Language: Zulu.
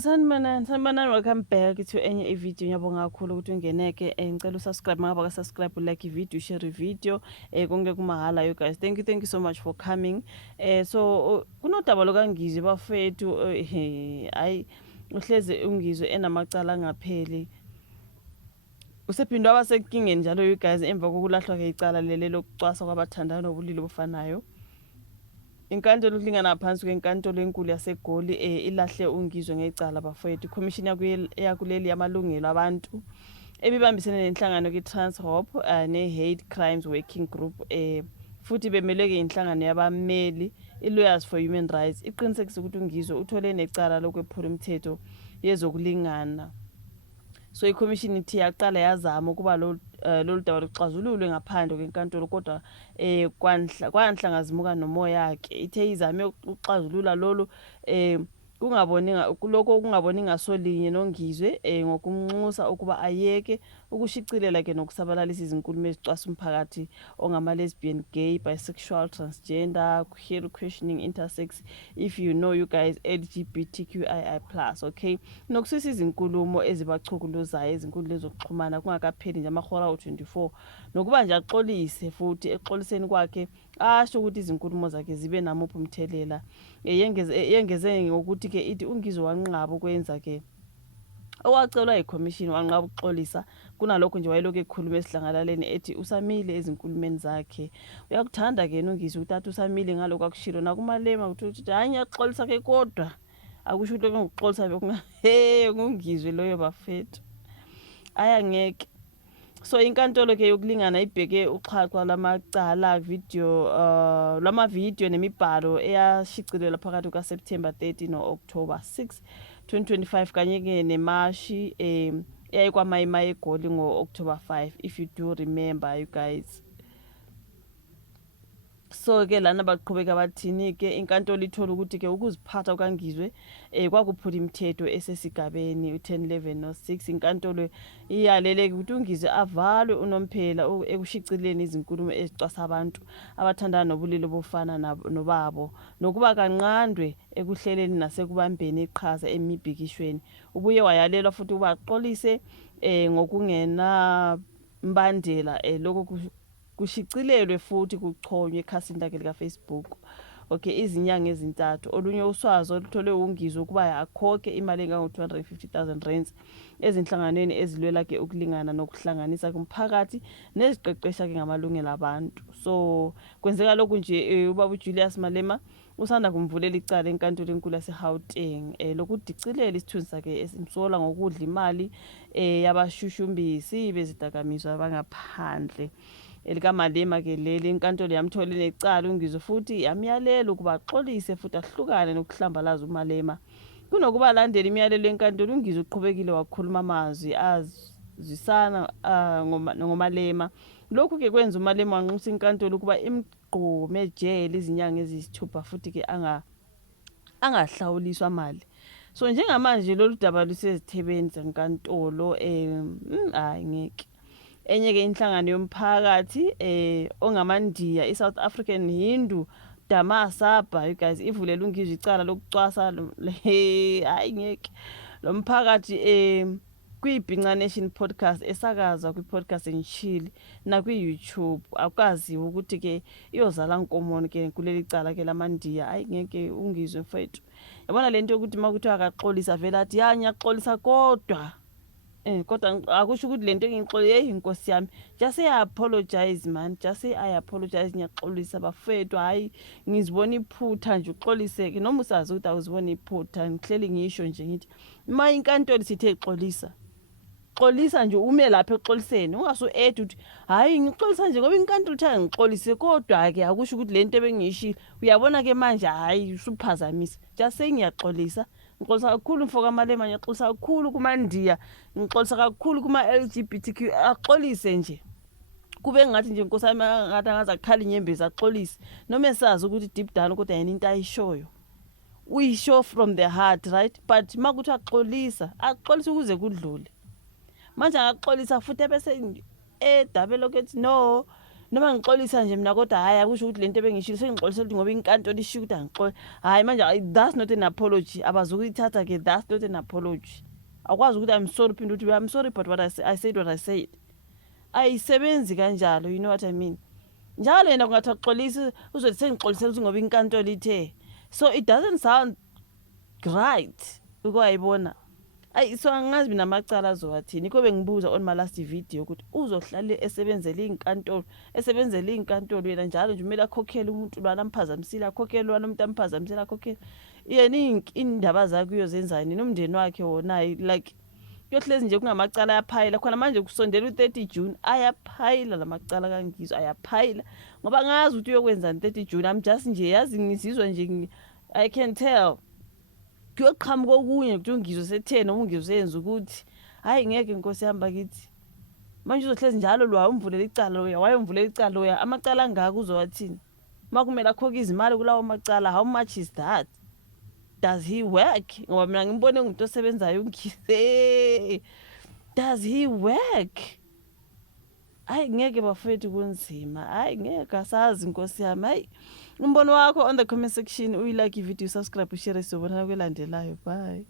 Sanibonani, welcome back to enye ivideo. Ngiyabonga kakhulu ukuthi ungeneke. Ngicela usubscribe mangaba ka subscribe, like ivideo, share ivideo. Konke kumahhala you guys. Thank you so much for coming. Kunodaba lokangizwe bafethu hayi uhleze ungizwe enamacala angapheli. Usephindwa abasenkingeni njalo you guys emva kokulahlwa ke icala lele lokucwasa kwabathandana nobulili bofanayo. Inkantolo ukulingana phansi kwenkantolo enkulu yaseGoli ilahle ungizwe ngecala bafowethu. Commission yakuleli yamalungelo abantu ebibambisene nenhlangano ki-Transhope ne-Hate Crimes Working Group futhi bemelwe inhlangano yabameli i-Lawyers for Human Rights iqinisekisa ukuthi ungizwe uthole necala lokwephula imithetho yezokulingana. So i-commission ithi yaqala yazama ukuba lolu daba luxazululwe ngaphandle kwenkantolo kodwa kwanhlangazimuka nomoya yakhe ithe izame ukuxazulula lolu kungaboni ngasolinye nongizwe ngokumnxusa ukuba ayeke ukushicilela ke nokusabalalisa izinkulumo ezicwasa umphakathi ongama-lesbian, gay, bisexual, transgender, queer, questioning, intersex, if you know you guys, LGBTQII+, okay, nokusisa izinkulumo ezibachukuluzayo ezinkundleni zokuxhumana kungakapheli nje amahora awu-24 nokuba nje axolise futhi exoliseni kwakhe asho ukuthi izinkulumo zakhe zibe namuphi umthelela. Yengeze ngokuthi ke ithi ungizwe wanqaba ukwenza ke owacelwa yiCommission, wanqaba ukuxolisa kunalokho nje wayelokhu ekhuluma esidlangalaleni ethi usamile ezinkulumeni zakhe. Uyakuthanda ke ungizwe uthatha usamile ngalokho akushilo nakumalema ukuthi hayi ngiyaxolisa ke kodwa akusho ukuthi ngokuxolisa ngungizwe loyo bafethu ayangeke. So inkantolo ke yokulingana ibheke uxhaxwa lamacala lama-video nemibhalo eyashicilelwa phakathi kukaSeptember 30 no-October 6, 2025 kanye ke nemashi eyayikwamayimayi eGoli ngo-October 5, if you do remember you guys. So ke lana baqhubeka bathini ke inkantolo ithola ukuthi ke ukuziphatha kwangizwe kwakuphula imithetho esesigabeni u1011 no6. Inkantolo iyaleleke ukuthi ungizwe avalwe unomphela ekushicileni izinkulumo ezicwasa abantu abathandana nobulili bofana nobabo nokuba kanqandwe ekuhleleni nasekubambeni iqhaza emibhikishweni. Ubuye wayalelwa futhi ukuba axolise ngokungena mbandela lokho kushicilelwe futhi kuchonywe ekhasini lakhe lika-Facebook. Okay, izinyanga ezintathu. Olunye uswazi oluthole ungizwe ukuba akhokhe imali engango-250,000 rands ezinhlanganweni ezilwela ke ukulingana nokuhlanganisa kumphakathi neziqeqesha ke ngamalungelo abantu. So kwenzeka lokhu nje ubaba uJulius Malema usanda kumvulela icala enkantolo enkulu yaseGauteng lokudicilela isithunzi sakhe esimsola ngokudla imali yabashushumbisi bezidakamizwa abangaphandle. ElikaMalema ke leli inkantolo yamthola necala ungizwe futhi yamyalela ukuba axolise futhi ahlukane nokuhlambalaza uMalema. Kunokuba landela imiyalelo yenkantolo ungizwe uqhubekile wakhuluma amazwi azisana ngoMalema. Lokhu ke kwenza uMalema wanxusa inkantolo ukuba imgqume ejele izinyanga eziyisithupha futhi ke angahlawuliswa mali. So njengamanje lolu daba lusezithebeni zenkantolo hayi ngeke. Enye ke inhlangano yomphakathi ongamandiya iSouth African Hindu Dhamma Sabha you guys ivulela ungizwe icala lokucwasa hayi ngeke. Lo mphakathi kwiBhinca Nation podcast esakazwa kwi-podcast enchili na kwi-YouTube akukaziwa ukuthi ke iyozala nkomoni ke kuleli cala ke lamandiya hayi ngeke ungizwe mfethu. Yabona lento ukuthi makuthi akaxolisa vela athi ya ngiyaxolisa kodwa akusho ukuthi lento engixolile hey inkosi yami just say I apologize man, just say I apologize ngiyaxolisa bafethu hayi ngizibona iphutha nje uxoliseke noma usazi ukuthi awuzibona iphutha ngihleli ngisho nje ngithi uma inkantolo sithe xolisa nje ume lapha exoliseni ungaso-add ukuthi hayi ngixolisa nje ngoba inkantolo uthe ngixolise kodwa ke akusho ukuthi lento ebengiyishilo uyabona ke manje hayi usuphazamisa just say ngiyaxolisa. Ngixolisa kakhulu mfoko kaMalema, ngixolisa kakhulu kumandiya, ngixolisa kakhulu kuma-LGBTQ axolise nje kube ngathi nje inkosi yami ngathi angaze akhala inyembezi axolise noma esazi ukuthi deep down kodwa yena into ayishoyo uyisho from the heart, right? But makuthi axolisa ukuze kudlule manje akaxolisa futhi ebese edabelo kethi no noma ngixolisa nje mina kodwa hayi akusho ukuthi lento ebengishilo sengixolisa ukuthi ngoba inkantolo ishiya ukuthi angixole. Hayi manje that's not an apology. Abazukuyithatha ke, that's not an apology. Akwazi ukuthi I'm sorry phinde uthi I'm sorry but what I said what I said. Ayisebenzi kanjalo, you know what I mean? Njalo yena kungathi axolisa uzothi sengixolisela ukuthi ngoba inkantolo ithe. So it doesn't sound right ukuyibona. So angazi mina amacala azowathini. Kobe ngibuza on my last video ukuthi uzohlala esebenzele inkantolo yena njalo nje umele akhokhele umuntu lwana amphazamisile, akhokhele lwana umuntu amphazamisile, akhokhele yena indaba zakhe uyozenzani nomndeni wakhe wona like kuyohlezi nje kungamacala ayaphayila khona manje kusondela u30 June ayaphayila lamacala kangizwe ayaphayila ngoba ngazi ukuthi uyokwenzani 30 June. I'm just nje yazi ngizizwa nje I can tell kuyoqhamuka okunye ukuthi ungizwe sethena noma ungizwe senza ukuthi hayi ngeke inkosi yamba kithi manje uzohlezi njalo lwa umvulela icala loya wayomvulela icala loya amacala angaka uzowathini makumele akhokhe izimali kulawo macala. How much is that? Does he work? Ngoba mina ngimbone ngumuntu osebenzayo ungize. Does he work? Hayi ngeke bafethu kunzima. Hayi ngeke asazi inkosi yami. Hayi umbono wakho on the comment section. Uyilike ivideo, subscribe, ushare, sobona kwelandelayo. Bye.